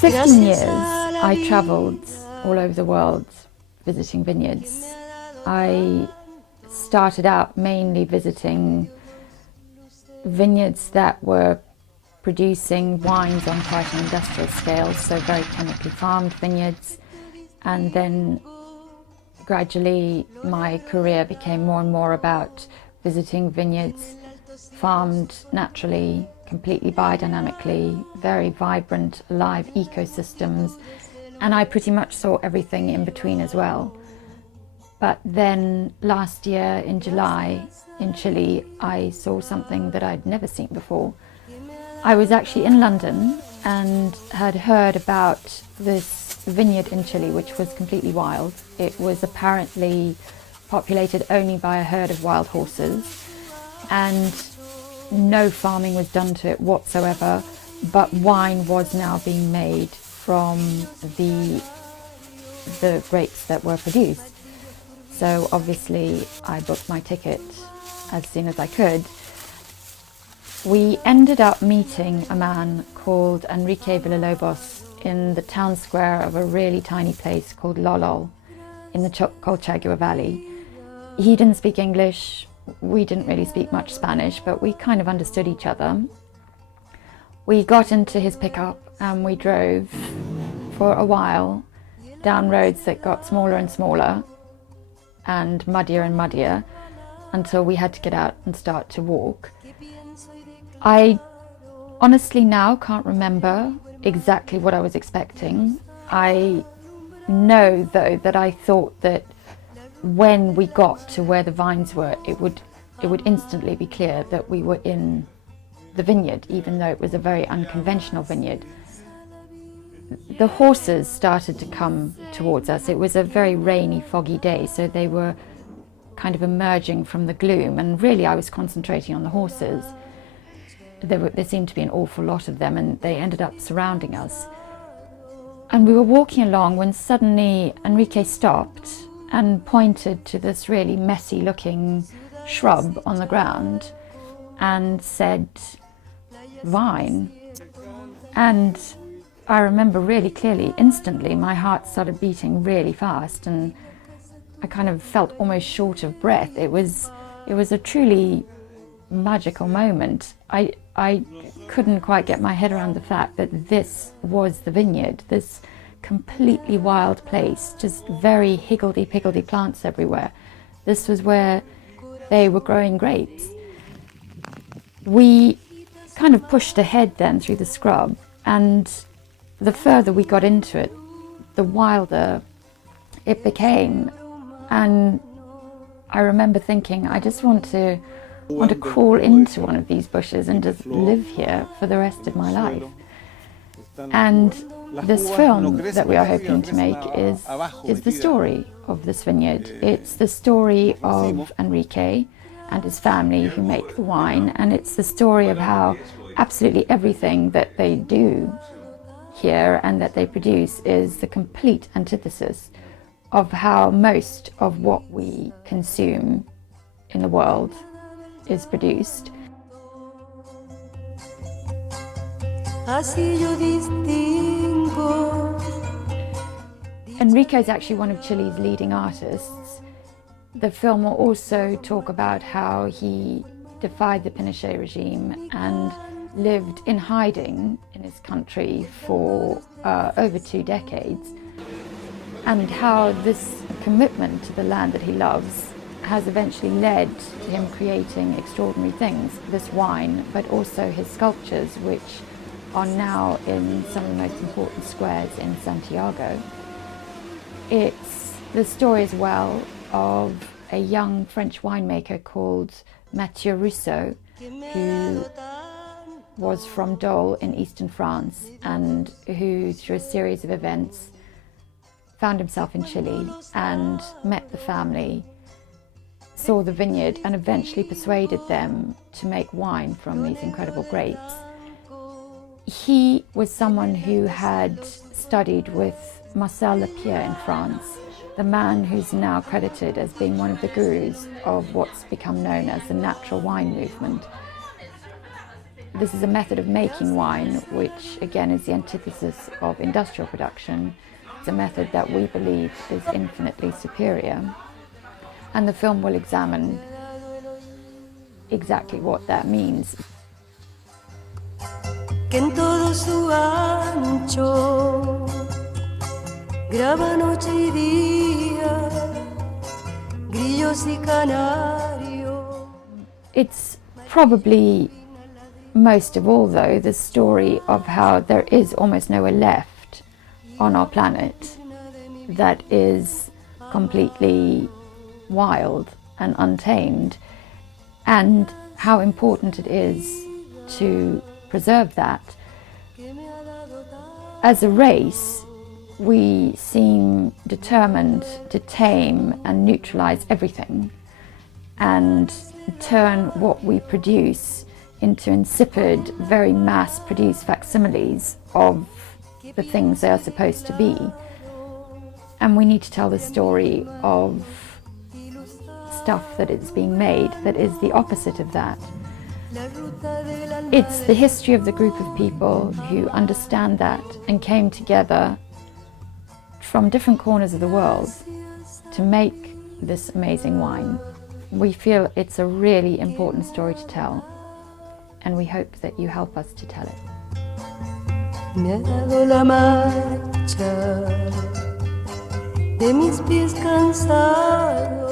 15 years, I travelled all over the world visiting vineyards. I started out mainly visiting vineyards that were producing wines on quite an industrial scale, so very chemically farmed vineyards. And then gradually my career became more and more about visiting vineyards farmed naturally, completely biodynamically, very vibrant, alive ecosystems. And I pretty much saw everything in between as well. But then last year in July in Chile, I saw something that I'd never seen before. I was actually in London and had heard about this vineyard in Chile, which was completely wild. It was apparently populated only by a herd of wild horses, and no farming was done to it whatsoever, but wine was now being made from the grapes that were produced. So obviously I booked my ticket as soon as I could. We ended up meeting a man called Enrique Villalobos in the town square of a really tiny place called Lolol in the Colchagua Valley. He didn't speak English, we didn't really speak much Spanish, but we kind of understood each other. We got into his pickup and we drove for a while down roads that got smaller and smaller and muddier until we had to get out and start to walk. I honestly now can't remember exactly what I was expecting. I know though that I thought that when we got to where the vines were, it would instantly be clear that we were in the vineyard, even though it was a very unconventional vineyard. The horses started to come towards us. It was a very rainy, foggy day, so they were kind of emerging from the gloom, and really I was concentrating on the horses. There seemed to be an awful lot of them, and they ended up surrounding us. And we were walking along when suddenly Enrique stopped and pointed to this really messy looking shrub on the ground and said, "Vine." And I remember really clearly, instantly, my heart started beating really fast and I kind of felt almost short of breath. It was a truly magical moment. I couldn't quite get my head around the fact that this was the vineyard, this completely wild place, just very higgledy-piggledy plants everywhere. This was where they were growing grapes. We kind of pushed ahead then through the scrub, and the further we got into it, the wilder it became. And I remember thinking, I just want to crawl into one of these bushes and just live here for the rest of my life. And this film that we are hoping to make is the story of this vineyard. It's the story of Enrique and his family who make the wine, and it's the story of how absolutely everything that they do here and that they produce is the complete antithesis of how most of what we consume in the world is produced. Enrique is actually one of Chile's leading artists. The film will also talk about how he defied the Pinochet regime and lived in hiding in his country for over 2 decades, and how this commitment to the land that he loves has eventually led to him creating extraordinary things, this wine, but also his sculptures, which are now in some of the most important squares in Santiago. It's the story as well of a young French winemaker called Mathieu Rousseau, who was from Dole in eastern France and who, through a series of events, found himself in Chile and met the family, saw the vineyard, and eventually persuaded them to make wine from these incredible grapes. He was someone who had studied with Marcel Lapierre in France, the man who's now credited as being one of the gurus of what's become known as the natural wine movement. this is a method of making wine, which again is the antithesis of industrial production. It's a method that we believe is infinitely superior. And the film will examine exactly what that means. Que en todo su ancho graba noche y día, grillos y canarios. It's probably, most of all though, the story of how there is almost nowhere left on our planet that is completely wild and untamed, and how important it is to preserve that. As a race, we seem determined to tame and neutralize everything and turn what we produce into insipid, very mass-produced facsimiles of the things they are supposed to be. And we need to tell the story of stuff that is being made that is the opposite of that. It's the history of the group of people who understand that and came together from different corners of the world to make this amazing wine. We feel it's a really important story to tell, and we hope that you help us to tell it. Me ha dado la marcha de mis pies cansados.